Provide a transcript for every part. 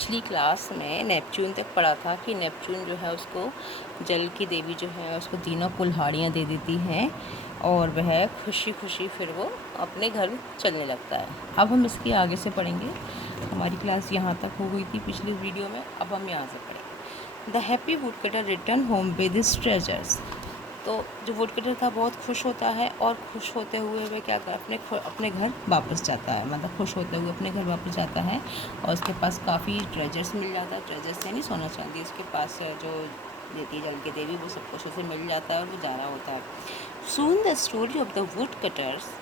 पिछली क्लास में नेपच्यून तक पढ़ा था कि नेपच्यून जो है उसको जल की देवी जो है उसको तीनों कुल्हाड़ियाँ दे देती हैं और वह खुशी खुशी फिर वो अपने घर चलने लगता है। अब हम इसके आगे से पढ़ेंगे। हमारी क्लास यहाँ तक हो गई थी पिछले वीडियो में, अब हम यहाँ से पढ़ेंगे। The happy would cutter return home with his treasures. तो जो वुड कटर था बहुत खुश होता है और खुश होते हुए वह क्या कर अपने घर वापस जाता है, मतलब खुश होते हुए अपने घर वापस जाता है और उसके पास काफ़ी ट्रेजर्स मिल जाता है। ट्रेजर्स यानी सोना चांदी उसके पास जो देती है जल की देवी, वो सब कुछ उसे मिल जाता है और वो जा रहा होता है। Soon the story of the wood cutters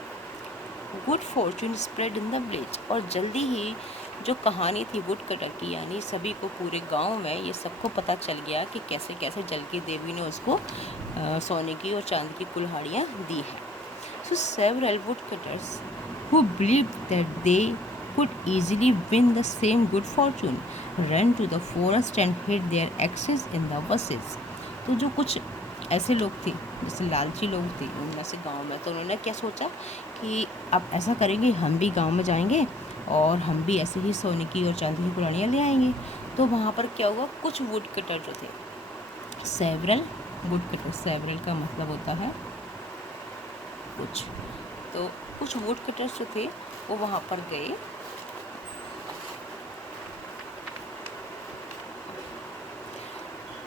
good Fortune spread in the village. और जल्दी ही जो कहानी थी वुड कटर की, यानी सभी को पूरे गांव में ये सबको पता चल गया कि कैसे कैसे जल की देवी ने उसको सोने की और चांदी की कुल्हाड़ियाँ दी हैं। So several woodcutters who believed that they could easily win the same good fortune ran to the forest and hid their axes in the bushes। तो जो कुछ ऐसे लोग थे, जैसे लालची लोग थे उनमें से गांव में, तो उन्होंने क्या सोचा कि अब ऐसा करेंगे, हम भी गांव में जाएंगे और हम भी ऐसे ही सोने की और चांदी की कुल्हाड़ियाँ ले आएंगे। तो वहाँ पर क्या हुआ, कुछ वुड कटर जो थे, सेवरल वुड कटर, सेवरल का मतलब होता है कुछ, तो कुछ वुड कटर्स जो थे वो वहाँ पर गए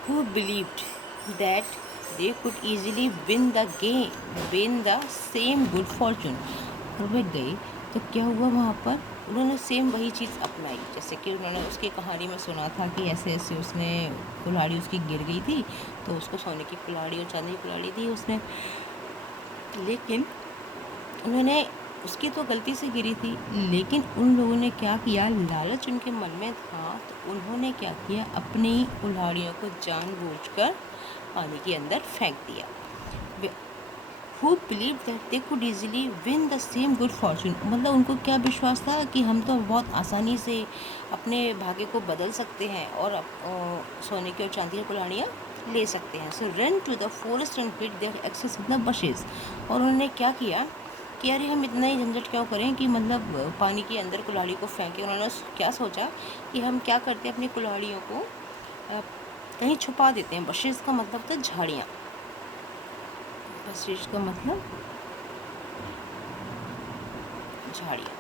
who believed that they could easily win the same good fortune। और वे गए तो क्या हुआ, वहाँ पर उन्होंने सेम वही चीज़ अपनाई, जैसे कि उन्होंने उसकी कहानी में सुना था कि ऐसे ऐसे उसने कुल्हाड़ी उसकी गिर गई थी तो उसको सोने की कुल्हाड़ी और चांदी की कुल्हाड़ी दी उसने। लेकिन उन्होंने, उसकी तो गलती से गिरी थी, लेकिन उन लोगों ने क्या किया, लालच उनके मन में था तो उन्होंने क्या किया, अपनी कुल्हाड़ियों को जानबूझकर पानी के अंदर फेंक दिया। Who believed that they could easily win the same good fortune। मतलब उनको क्या विश्वास था कि हम तो बहुत आसानी से अपने भाग्य को बदल सकते हैं और सोने की और चांदी की कुल्हाड़ियाँ ले सकते हैं। So run to the forest and hid their axes in the bushes. और उन्होंने क्या किया कि अरे हम इतना ही झंझट क्यों करें कि मतलब पानी के अंदर कुल्हाड़ी को फेंकें। उन्होंने क्या सोचा कि हम क्या करते हैं, अपनी कुल्हाड़ियों को कहीं छुपा देते हैं। बशेस का मतलब था झाड़ियाँ, बशेस का मतलब झाड़ियाँ।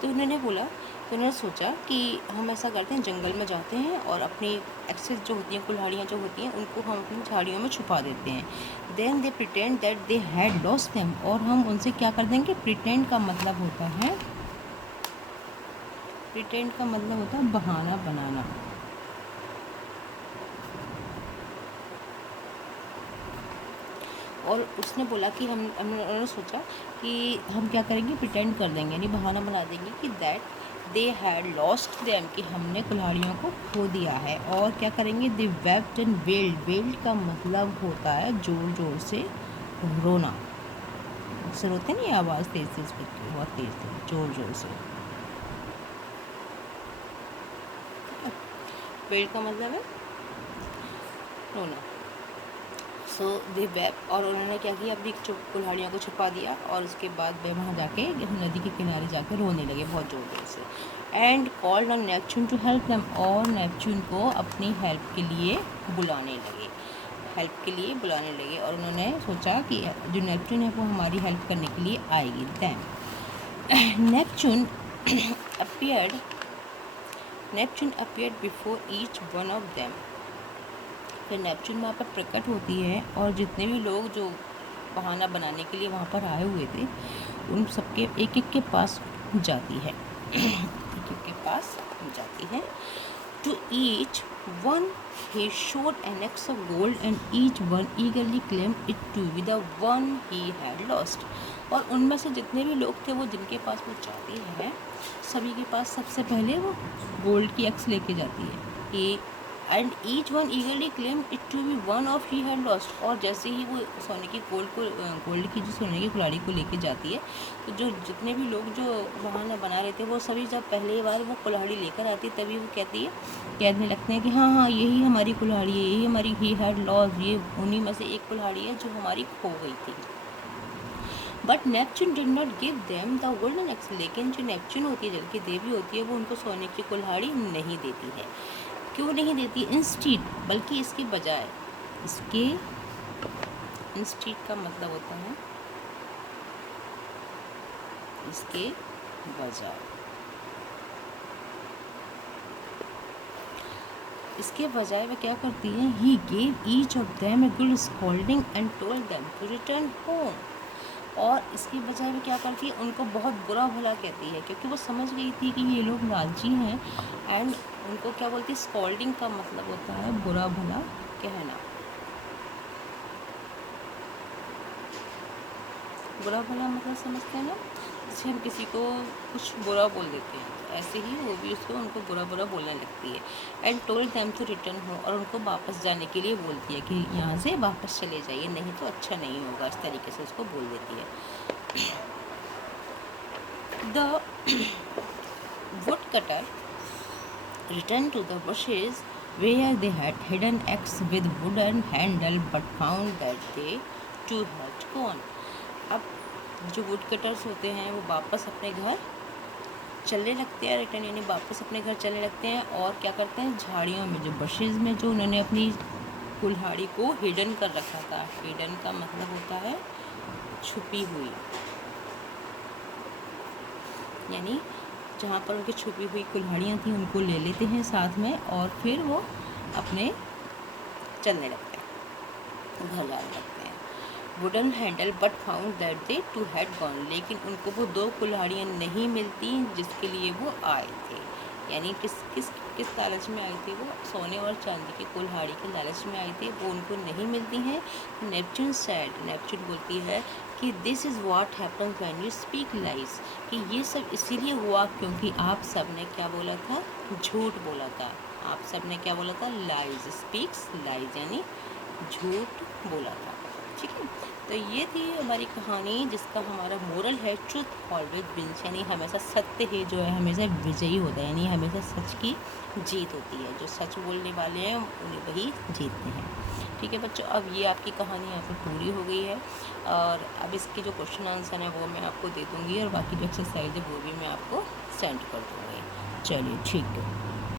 तो उन्होंने बोला, तो उन्होंने सोचा कि हम ऐसा करते हैं, जंगल में जाते हैं और अपनी एक्सेस जो होती हैं, कुल्हाड़ियाँ जो होती हैं, उनको हम अपनी झाड़ियों में छुपा देते हैं। Then they pretend that they had lost them. और हम उनसे क्या कर देंगे, प्रिटेंड का मतलब होता है, प्रिटेंड का मतलब होता है बहाना बनाना। और उसने बोला कि उन्होंने सोचा कि हम क्या करेंगे, प्रिटेंड कर देंगे, यानी बहाना बना देंगे कि that they had lost them, कि हमने कुल्हाड़ियों को खो दिया है। और क्या करेंगे, दे वेप्ट एंड वेल्ड। वेल्ड का मतलब होता है जोर जोर से रोना। अक्सर होते नहीं, आवाज़ तेज तेज करके, बहुत तेज तेज जोर जोर से। वेल्ड का मतलब है रोना। सो दे वेप। और उन्होंने क्या किया, अपनी कुल्हाड़ियों को छुपा दिया और उसके बाद वे वहाँ जाके नदी के किनारे जाकर रोने लगे बहुत ज़ोर ज़ोर से। And called on Neptune to help them. और नेपच्यून को अपनी हेल्प के लिए बुलाने लगे, हेल्प के लिए बुलाने लगे। और उन्होंने सोचा कि जो नेपच्यून है वो हमारी हेल्प करने के लिए आएगी। Then Neptune appeared before each one of them. फिर नेपच्यून वहाँ पर प्रकट होती है और जितने भी लोग जो बहाना बनाने के लिए वहाँ पर आए हुए थे, उन सबके एक एक के पास जाती है, एक एक के पास जाती है। To each one he showed an axe of gold and each one eagerly claimed it to be the one he had lost। और उनमें से जितने भी लोग थे, वो जिनके पास वो जाती है, सभी के पास सबसे पहले वो गोल्ड की एक्स लेके जाती है। And each one eagerly claim it to be one of he had lost. और जैसे ही वो सोने की गोल्ड की जो सोने की कुल्हाड़ी को लेके जाती है, तो जो जितने भी लोग जो बहाना बना रहे थे, वो सभी जब पहली बार वो कुल्हाड़ी लेकर आती है, तभी वो कहने लगते हैं कि हाँ हाँ यही हमारी कुल्हाड़ी है, यही हमारी ही हैड लॉस्ट, ये उन्हीं में से एक कुल्हाड़ी है जो हमारी खो गई थी। But Neptune did not give them the golden x, लेकिन जो नेपच्यून होती है, जल की देवी होती है, वो उनको सोने की कुल्हाड़ी नहीं देती है। क्यों नहीं देती? इंस्टीड, बल्कि इसके बजाय, इसके इंस्टीड का मतलब होता है इसके बजाय, इसके बजाय वह क्या करती है, he gave each of them a good scolding and told them to return home. और इसके बजाय वो क्या करती है, उनको बहुत बुरा भला कहती है, क्योंकि वो समझ गई थी कि ये लोग लालची हैं। एंड उनको क्या बोलती है, स्कॉल्डिंग का मतलब होता है बुरा भला कहना। बुरा भला मतलब समझते हैं ना, जैसे हम किसी को कुछ बुरा बोल देते हैं, तो ऐसे ही वो भी उसको उनको बुरा बुरा बोलने लगती है। And told them to return home, और उनको वापस जाने के लिए बोलती है कि यहाँ से वापस चले जाइए, नहीं तो अच्छा नहीं होगा, इस तरीके से उसको बोल देती है। The woodcutter returned to the bushes where they had hidden axe with wooden handle, but found that they too had gone. अब जो वुड कटर्स होते हैं वो वापस अपने घर चलने लगते हैं, रिटर्न यानी वापस अपने घर चलने लगते हैं। और क्या करते हैं, झाड़ियों में, जो बशेज़ में जो उन्होंने अपनी कुल्हाड़ी को हिडन कर रखा था, हिडन का मतलब होता है छुपी हुई, यानी जहाँ पर उनकी छुपी हुई कुल्हाड़ियाँ थी उनको ले लेते हैं साथ में, और फिर वो अपने चलने लगते हैं, घर जाने लगते हैं। Wooden handle but found that they too had gone, लेकिन उनको वो दो कुल्हाड़ियाँ नहीं मिलती जिसके लिए वो आए थे। यानी किस किस किस लालच में आए थे, वो सोने और चांदी की कुल्हाड़ी के लालच में आए थे, वो उनको नहीं मिलती हैं। नेपच्यून सैड, नेपच्यून बोलती है कि this is what happens when you speak lies, कि ये सब इसीलिए हुआ क्योंकि आप सब ने क्या बोला था, झूठ बोला था। आप सब ने क्या बोला था, लाइज, स्पीक्स लाइज, यानी झूठ बोला था। ठीक है, तो ये थी हमारी कहानी जिसका हमारा मोरल है ट्रुथ ऑलवेज विंस, यानी हमेशा सत्य ही जो है हमेशा विजयी होता है, यानी हमेशा सच की जीत होती है। जो सच बोलने वाले हैं उन्हें वही जीतते हैं। ठीक है बच्चों, अब ये आपकी कहानी यहाँ पर पूरी हो गई है, और अब इसके जो क्वेश्चन आंसर है वो मैं आपको दे दूँगी, और बाकी जो एक्सरसाइज है वो भी मैं आपको सेंड कर दूँगी। चलिए ठीक है।